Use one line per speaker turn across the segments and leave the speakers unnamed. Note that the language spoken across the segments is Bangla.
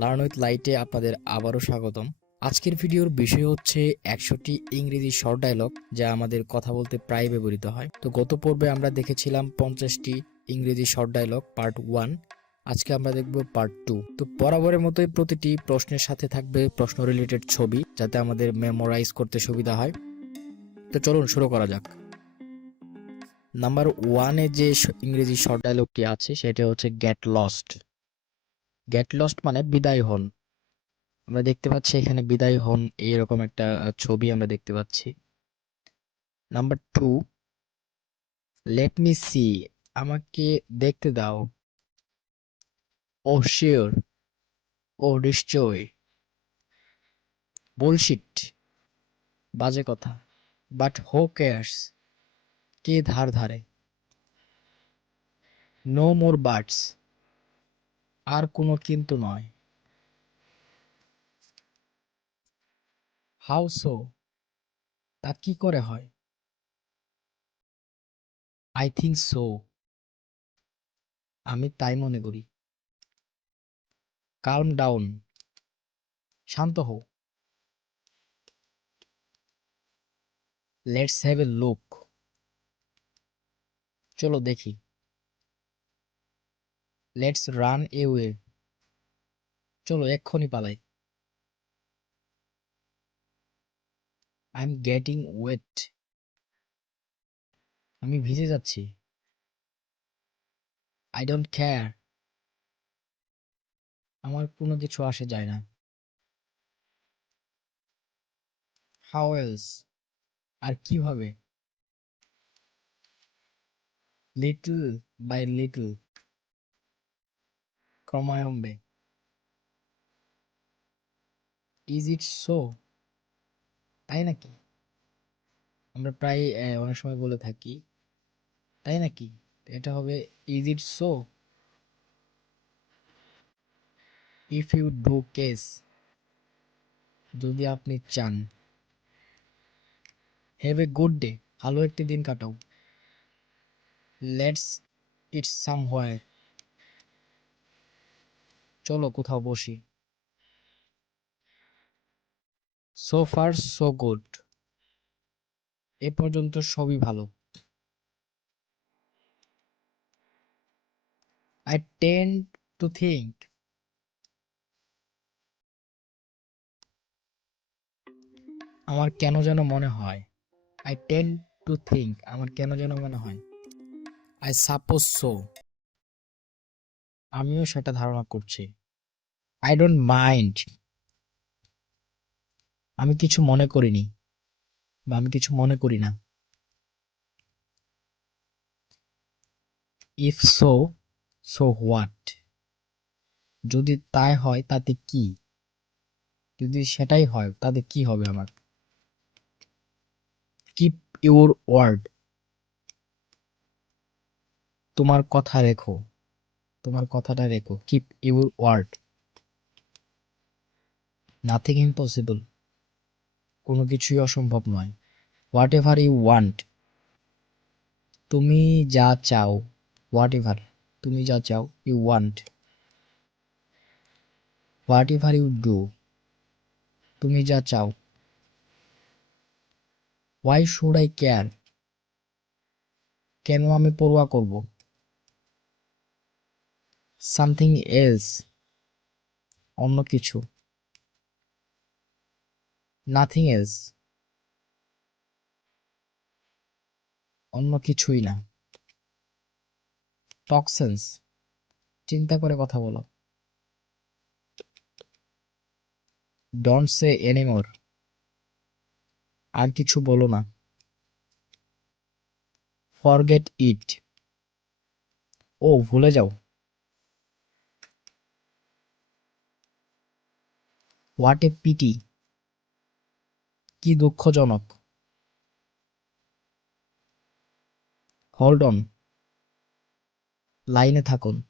লার্ন উইথ লাইটে আপনাদের আবারও স্বাগতম। আজকের ভিডিওর বিষয় হচ্ছে একশোটি ইংরেজি শর্ট ডায়লগ যা আমাদের কথা বলতে প্রায় ব্যবহৃত হয়। তো গত পর্বে আমরা দেখেছিলাম পঞ্চাশটি ইংরেজি শর্ট ডায়লগ, পার্ট ওয়ান। আজকে আমরা দেখব পার্ট টু। তো বরাবরের মতোই প্রতিটি প্রশ্নের সাথে থাকবে প্রশ্ন রিলেটেড ছবি, যাতে আমাদের মেমোরাইজ করতে সুবিধা হয়। তো চলুন শুরু করা যাক। নাম্বার ওয়ানে যে ইংরেজি শর্ট ডায়লগটি আছে, সেটা হচ্ছে গেট লস্ট গেট লস্ট মানে বিদায় হন। আমরা দেখতে পাচ্ছি এখানে বিদায় হন এরকম একটা ছবি আমরা দেখতে পাচ্ছি। Number two let me see আমাকে দেখতে দাও। ও শিওর ও নিশ্চয় বুলশিট বাজে কথা। বাট হো কেয়ার্স কে ধার ধারে? নো মোর বাটস আর কোনো কিন্তু নয়। How so? তা কি করে হয়? I think so. আমি তাই মনে করি। Calm down. শান্ত হও। Let's have a look. চলো দেখি। লেটস রান এ এওয়ে চলো, এক্ষুনি পালাই। আই এম গেটিং ওয়েট আমি ভিজে যাচ্ছি। আই ডোন্ট কেয়ার আমার কোনো কিছু আসে যায় না। হাউ এলস আর কীভাবে? লিটল বাই লিটল ক্রমায়ম্বে ইজ ইট সো তাই নাকি? আমরা প্রায় অনেক সময় বলে থাকি। তাই নাকি? এটা হবে is it so if you do case যদি আপনি চান। হ্যাভ এ গুড ডে ভালো একটি দিন কাটাও। লেটস ইট সামহোয়ার চলো কোথাও বসি। সো ফার সো গুড এ পর্যন্ত সবই ভালো। আই টেন্ড টু থিঙ্ক আমার কেন যেন মনে হয়। আই টেন টু থিঙ্ক আমার কেন যেন মনে হয়। আই সাপোজ সো আমিও সেটা ধারণা করছি। আই ডোন্ট মাইন্ড আমি কিছু মনে করিনি বা আমি কিছু মনে করি না। ইফ সো সো হোয়াট যদি তাই হয়, তাতে কি? যদি সেটাই হয়, তাতে কি হবে আমার? কিপ ইউর ওয়ার্ড তোমার কথা রেখো। তোমার কথাটা রেখো। Keep your word nothing impossible কোনো কিছুই অসম্ভব নয়। হোয়াট এভার ইউ ওয়ান্ট তুমি যা চাও হোয়াট এভার তুমি যা চাও you want whatever you do তুমি যা চাও। ওয়াই শুড আই কেয়ার কেন আমি পড়ুয়া করব? সামথিং এলস অন্য কিছু নাথিং এলস অন্য কিছুই না। টক্সেন্স চিন্তা করে কথা বলো। ডোন্ট সে এনিমোর আর কিছু বলো না। ফরগেট ইট ও ভুলে যাও। হোয়াট এ পিটি কি দুঃখজনক। হোল্ড অন লাইনে থাকুন।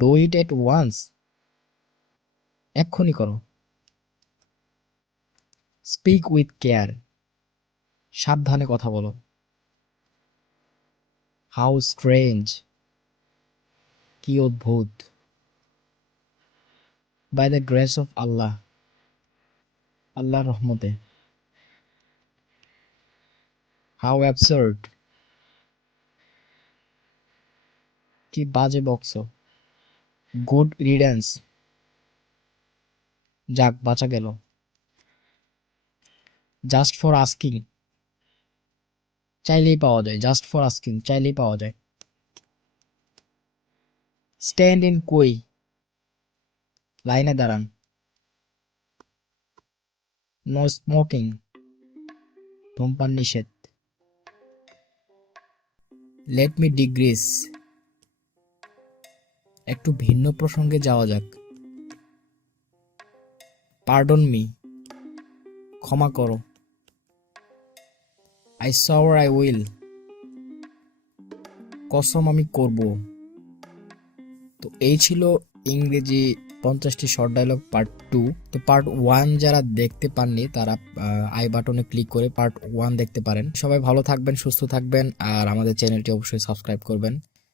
ডু ইট এট ওয়ান্স এক্ষুনি করো। স্পিক উইথ কেয়ার সাবধানে কথা বলো। হাউ স্ট্রেঞ্জ কি অদ্ভুত। By the grace of Allah আল্লাহর রহমতে হাউ অ্যাবসার্ড কি বাজে বক্স গুড রিডেন্স যাক, বাঁচা গেল। জাস্ট ফর আস্কিং চাইলেই পাওয়া যায়। জাস্ট ফর আস্কিং চাইলেই পাওয়া যায়। স্ট্যান্ড ইন কই লাইনে দাঁড়ান। নো স্মোকিং ধূমপান নিষেধ। লেট মি ডিগ্রিস একটু ভিন্ন প্রসঙ্গে যাওয়া যাক। পার্ডন মি ক্ষমা করো। আই সাওয়ার আই উইল কসম আমি করব। তো এই ছিল ইংরেজি পঞ্চাশটি শর্ট ডায়লগ পার্ট টু তো পার্ট ওয়ান যারা দেখতে পাননি, তারা আই বাটনে ক্লিক করে পার্ট ওয়ান দেখতে পারেন। সবাই ভালো থাকবেন, সুস্থ থাকবেন, আর আমাদের চ্যানেলটি অবশ্যই সাবস্ক্রাইব করবেন।